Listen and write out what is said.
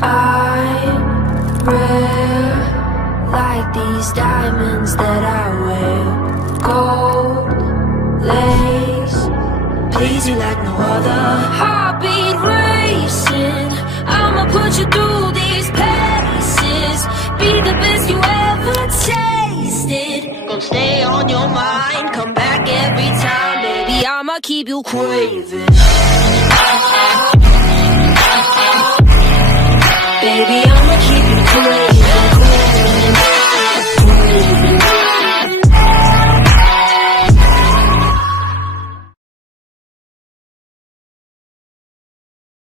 I'm rare, like these diamonds that I wear. Gold lace, please you like no other. Heartbeat racing, I'ma put you through these paces. Be the best you ever tasted. Gonna stay on your mind, come back every time, baby. I'ma keep you craving. Baby, I'ma keep you craving, craving.